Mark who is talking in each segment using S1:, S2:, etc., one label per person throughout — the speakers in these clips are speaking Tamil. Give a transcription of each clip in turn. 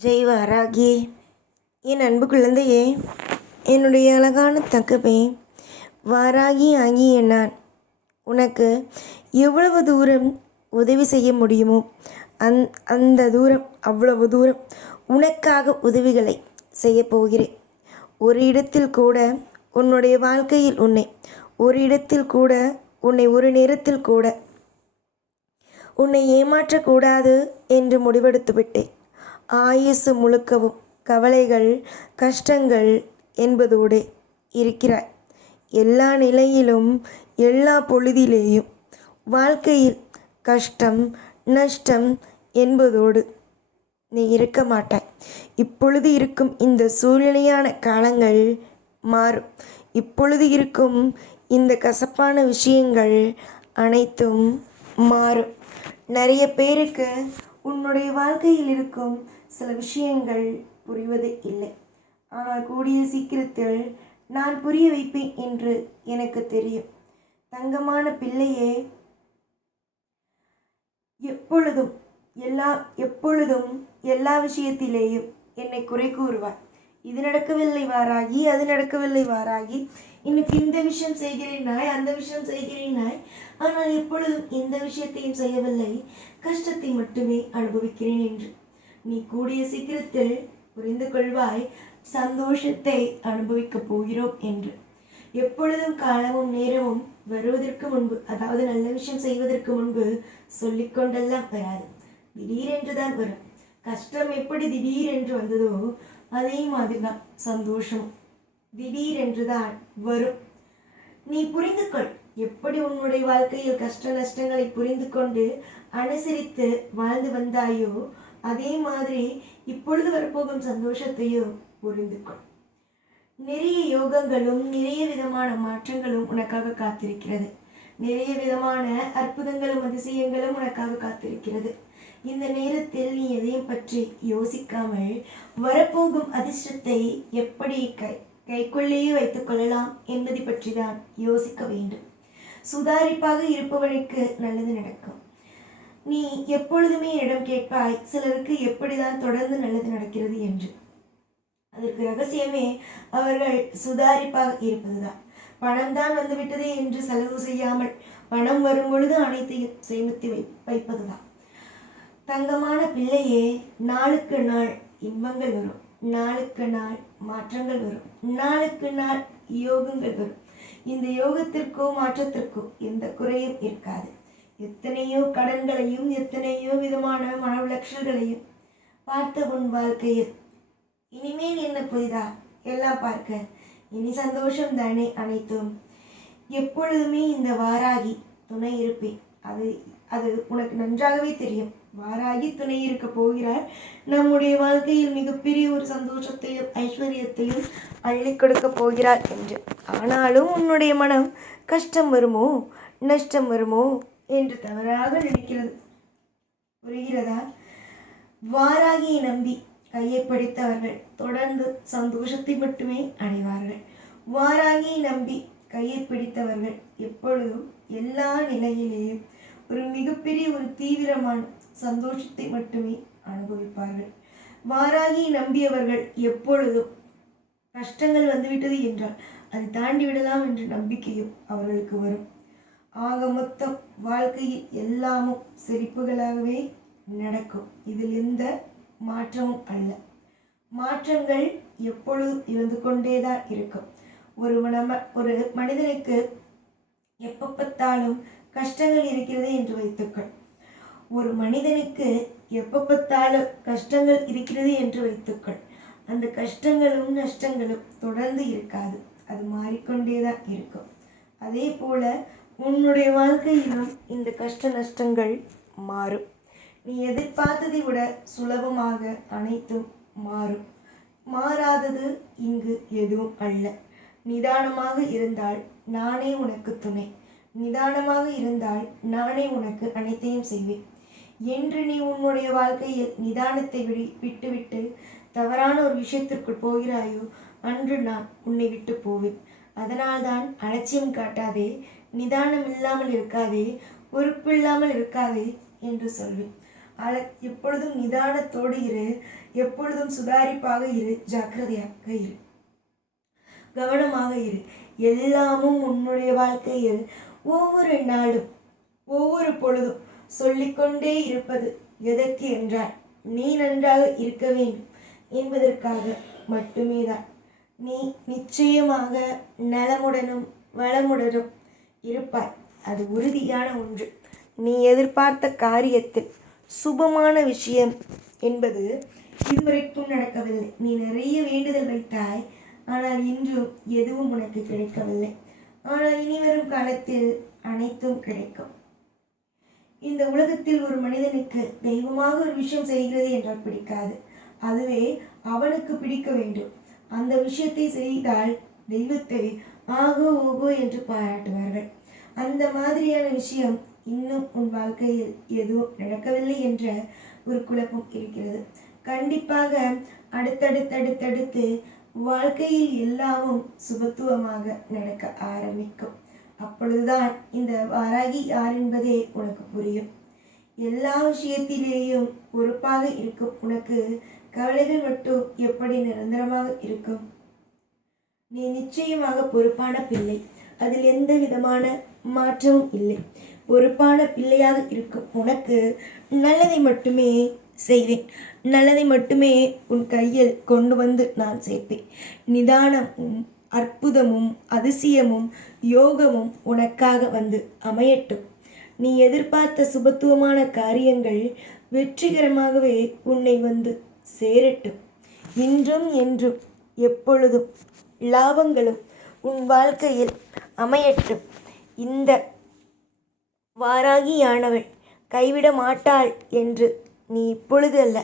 S1: ஜெய் வாராகி என் அன்பு குழந்தையே என்னுடைய அழகான தங்கமே வாராகி ஆகிய நான் உனக்கு எவ்வளவு தூரம் உதவி செய்ய முடியுமோ அந் அந்த தூரம் அவ்வளவு தூரம் உனக்காக உதவிகளை செய்ய போகிறேன். ஒரு இடத்தில் கூட உன்னுடைய வாழ்க்கையில் உன்னை ஒரு இடத்தில் கூட உன்னை ஒரு நேரத்தில் கூட உன்னை ஏமாற்றக்கூடாது என்று முடிவெடுத்து விட்டேன் ஆயுசு முழுக்கவும் கவலைகள் கஷ்டங்கள் என்பதோடு இருக்கிறாய். எல்லா நிலையிலும் எல்லா பொழுதிலேயும் வாழ்க்கையில் கஷ்டம் நஷ்டம் என்பதோடு நீ இருக்க மாட்டாய். இப்பொழுது இருக்கும் இந்த சூழ்நிலையான காலங்கள் மாறும். இப்பொழுது இருக்கும் இந்த கசப்பான விஷயங்கள் அனைத்தும் மாறும். நிறைய பேருக்கு உன்னுடைய வாழ்க்கையில் இருக்கும் சில விஷயங்கள் புரிவது இல்லை. ஆனால் கூடிய சீக்கிரத்தில் நான் புரிய வைப்பேன் என்று எனக்கு தெரியும். தங்கமான பிள்ளையே எப்பொழுதும் எல்லா எப்பொழுதும் எல்லா விஷயத்திலேயும் என்னை குறை கூறுவார் இது நடக்கவில்லை வாராகி அது நடக்கவில்லை வாராகி. இன்னைக்கு இந்த விஷயம் செய்கிறேன் நாய் அந்த விஷயம் செய்கிறேன் நாய். ஆனால் எப்பொழுதும் இந்த விஷயத்தையும் செய்யவில்லை. கஷ்டத்தை மட்டுமே அனுபவிக்கிறேன் என்று. நீ கூடிய சீக்கிரத்தில் புரிந்து கொள்வாய் சந்தோஷத்தை அனுபவிக்கப் போகிறோம் என்று. எப்பொழுதும் காலமும் நேரமும் வருவதற்கு முன்பு அதாவது நல்ல விஷயம் செய்வதற்கு முன்பு சொல்லிக்கொண்டெல்லாம் வராது. திடீரென்று தான் வரும். கஷ்டம் எப்படி திடீரென்று வந்ததோ அதே மாதிரி தான் சந்தோஷம் திடீரென்று தான் வரும். நீ புரிந்து கொள் எப்படி உன்னுடைய வாழ்க்கையில் கஷ்ட நஷ்டங்களை புரிந்து கொண்டு அனுசரித்து வாழ்ந்து வந்தாயோ அதே மாதிரி இப்பொழுது வரப்போகும் சந்தோஷத்தையும் புரிந்து கொள் நிறைய யோகங்களும் நிறைய விதமான மாற்றங்களும் உனக்காக காத்திருக்கிறது. நிறைய விதமான அற்புதங்களும் அதிசயங்களும் உனக்காக காத்திருக்கிறது. இந்த நேரத்தில் நீ எதையும் பற்றி யோசிக்காமல் வரப்போகும் அதிர்ஷ்டத்தை எப்படி கை கைக்குள்ளேயே வைத்துக் கொள்ளலாம் என்பதை பற்றி தான் யோசிக்க வேண்டும். சுதாரிப்பாக இருப்பவனுக்கு நல்லது நடக்கும். நீ எப்பொழுதுமே என்னிடம் கேட்பாய் சிலருக்கு எப்படிதான் தொடர்ந்து நல்லது நடக்கிறது என்று. அதற்கு ரகசியமே அவர்கள் சுதாரிப்பாக இருப்பதுதான். பணம் தான் வந்துவிட்டதே என்று செலவு செய்யாமல் பணம் வரும் பொழுது அனைத்தையும் சேமித்து வை வைப்பதுதான். தங்கமான பிள்ளையே நாளுக்கு நாள் இன்பங்கள் வரும். நாளுக்கு நாள் மாற்றங்கள் வரும். நாளுக்கு நாள் யோகங்கள் வரும். இந்த யோகத்திற்கோ மாற்றத்திற்கோ எந்த குறையும் இருக்காது. எத்தனையோ கடன்களையும் எத்தனையோ விதமான மனவிளக்ஷல்களையும் பார்த்த உன் வாழ்க்கையில் இனிமேல் என்ன புதிதா? எல்லாம் பார்க்க இனி சந்தோஷம் தானே அனைத்தும். எப்பொழுதுமே இந்த வாராகி துணை இருப்பேன். அது அது உனக்கு நன்றாகவே தெரியும். வாராகி துணை இருக்க போகிறார். நம்முடைய வாழ்க்கையில் மிகப்பெரிய ஒரு சந்தோஷத்தையும் ஐஸ்வர்யத்தையும் அள்ளி கொடுக்க போகிறார் என்று. ஆனாலும் உன்னுடைய மனம் கஷ்டம் வருமோ நஷ்டம் வருமோ என்று தவறாக நினைக்கிறது. புரிகிறதா? வாராகியை நம்பி கையை பிடித்தவர்கள் தொடர்ந்து சந்தோஷத்தை மட்டுமே அடைவார்கள். வாராகியை நம்பி கையை பிடித்தவர்கள் எப்பொழுதும் எல்லா நிலையிலேயும் ஒரு மிகப்பெரிய ஒரு தீவிரமான சந்தோஷத்தை மட்டுமே அனுபவிப்பார்கள். வாராகி நம்பியவர்கள் எப்பொழுதும் கஷ்டங்கள் வந்துவிட்டது என்றால் அதை தாண்டி விடலாம் என்ற நம்பிக்கையும் அவர்களுக்கு வரும். ஆக மொத்தம் வாழ்க்கையில் எல்லாமும் சிரிப்புகளாகவே நடக்கும். இதில் எந்த மாற்றமும் அல்ல. மாற்றங்கள் எப்பொழுதும் இருந்து கொண்டே தான் இருக்கும். ஒரு நம்ம ஒரு மனிதனுக்கு எப்போ பார்த்தாலும் கஷ்டங்கள் இருக்கிறது என்று வைத்துக்கள். ஒரு மனிதனுக்கு எப்போ பார்த்தாலும் கஷ்டங்கள் இருக்கிறது என்று வைத்துக்கள். அந்த கஷ்டங்களும் நஷ்டங்களும் தொடர்ந்து இருக்காது. அது மாறிக்கொண்டே தான் இருக்கும். அதே போல் உன்னுடைய வாழ்க்கையிலும் இந்த கஷ்ட நஷ்டங்கள் மாறும். நீ எதிர்பார்த்ததை விட சுலபமாக அனைத்தும் மாறும். மாறாதது இங்கு எதுவும் அல்ல. நிதானமாக இருந்தால் நானே உனக்கு துணை. நிதானமாக இருந்தால் நானே உனக்கு அனைத்தையும் செய்வேன். என்று நீ உன்னுடைய வாழ்க்கையில் நிதானத்தை விடி விட்டுவிட்டு தவறான ஒரு விஷயத்திற்குள் போகிறாயோ அன்று நான் உன்னை விட்டு போவேன். அதனால்தான் அலட்சியம் காட்டாதே நிதானம் இல்லாமல் இருக்காதே பொறுப்பில்லாமல் இருக்காதே என்று சொல்வேன். அல எப்பொழுதும் நிதானத்தோடு இரு எப்பொழுதும் சுதாரிப்பாக இரு ஜாக்கிரதையாக இரு. கவனமாக இரு. எல்லாமும் உன்னுடைய வாழ்க்கையில் ஒவ்வொரு நாளும் ஒவ்வொரு பொழுதும் சொல்லிக்கொண்டே இருப்பது எதற்கு என்றால் நீ நன்றாக இருக்க வேண்டும் என்பதற்காக மட்டுமே தான். நீ நிச்சயமாக நலமுடனும் வளமுடனும் இருப்பாய். அது உறுதியான ஒன்று. நீ எதிர்பார்த்த காரியத்தில் சுபமான விஷயம் என்பது இதுவரைக்கும் நடக்கவில்லை. நீ நிறைய வேண்டுதல் வைத்தாய் ஆனால் இன்றும் எதுவும் உனக்கு கிடைக்கவில்லை. ஆனால் இனி வரும் காலத்தில் அனைத்தும் கிடைக்கும். இந்த உலகத்தில் ஒரு மனிதனுக்கு தெய்வமாக ஒரு விஷயம் செய்கிறது என்றால் பிடிக்காது. அதுவே அவனுக்கு பிடிக்க வேண்டும். அந்த விஷயத்தை செய்தால் தெய்வத்தை ஆகோ ஓகோ என்று பாராட்டுவார்கள். அந்த மாதிரியான விஷயம் இன்னும் உன் வாழ்க்கையில் எதுவும் நடக்கவில்லை என்ற ஒரு குழப்பம் இருக்கிறது. கண்டிப்பாக அடுத்தடுத்தடுத்தடுத்து வாழ்க்கையில் எல்லாமும் சுபத்துவமாக நடக்க ஆரம்பிக்கும். அப்பொழுதுதான் இந்த வாராகி யார் என்பதே உனக்கு புரியும். எல்லா விஷயத்திலேயும் பொறுப்பாக இருக்கும் உனக்கு கவலைகள் மட்டும் எப்படி நிரந்தரமாக இருக்கும்? நீ நிச்சயமாக பொறுப்பான பிள்ளை. அதில் எந்த விதமான மாற்றமும் இல்லை. பொறுப்பான பிள்ளையாக இருக்கும் உனக்கு நல்லதை மட்டுமே செய்வேன். நல்லதை மட்டுமே உன் கையில் கொண்டு வந்து நான் சேர்ப்பேன். நிதானமும் அற்புதமும் அதிசயமும் யோகமும் உனக்காக வந்து அமையட்டும். நீ எதிர்பார்த்த சுபத்துவமான காரியங்கள் வெற்றிகரமாகவே உன்னை வந்து சேரட்டும். இன்றும் என்றும் எப்பொழுதும் லாபங்களும் உன் வாழ்க்கையில் அமையட்டும். இந்த வாராகியானவள் கைவிட மாட்டாள் என்று நீ இப்பொழுது அல்ல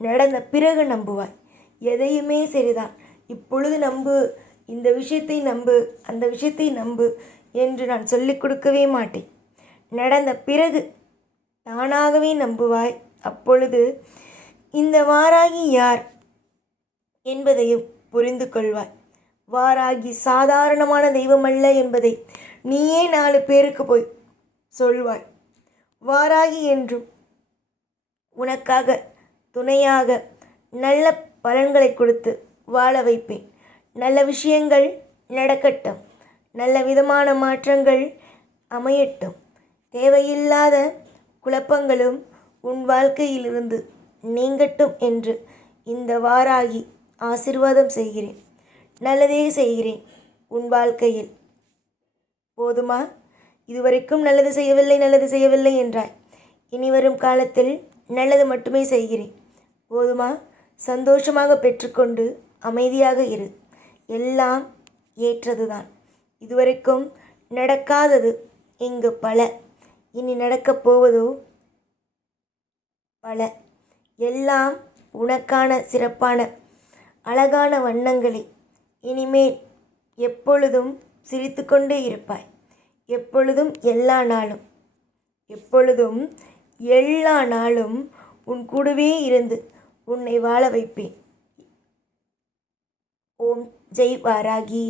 S1: நடந்த பிறகு நம்புவாய். எதையுமே சரிதான். இப்பொழுது நம்பு. இந்த விஷயத்தை நம்பு அந்த விஷயத்தை நம்பு என்று நான் சொல்லிக் கொடுக்கவே மாட்டேன். நடந்த பிறகு தானாகவே நம்புவாய். அப்பொழுது இந்த வாராகி யார் என்பதையும் புரிந்து கொள்வாய். வாராகி சாதாரணமான தெய்வம் அல்ல என்பதை நீயே நாலு பேருக்கு போய் சொல்வாய். வாராகி என்றும் உனக்காக துணையாக நல்ல பலன்களை கொடுத்து வாழ வைப்பேன். நல்ல விஷயங்கள் நடக்கட்டும். நல்ல விதமான மாற்றங்கள் அமையட்டும். தேவையில்லாத குழப்பங்களும் உன் வாழ்க்கையிலிருந்து நீங்கட்டும் என்று இந்த வாராகி ஆசிர்வாதம் செய்கிறேன். நல்லதே செய்கிறேன் உன் வாழ்க்கையில். போதுமா? இதுவரைக்கும் நல்லது செய்யவில்லை நல்லது செய்யவில்லை என்றாய். இனி வரும் காலத்தில் நல்லது மட்டுமே செய்கிறேன். போதுமா? சந்தோஷமாக பெற்றுக்கொண்டு அமைதியாக இரு. எல்லாம் ஏற்றதுதான். இதுவரைக்கும் நடக்காதது இங்கு பல. இனி நடக்கப் போவதோ பல. எல்லாம் உனக்கான சிறப்பான அழகான வண்ணங்களை. இனிமேல் எப்பொழுதும் சிரித்துக்கொண்டே இருப்பாய். எப்பொழுதும் எல்லா நாளும். எப்பொழுதும் எல்லா நாளும் உன் கூடவே இருந்து உன்னை வாழ வைப்பேன். ஓம். ஜெய் வாராகி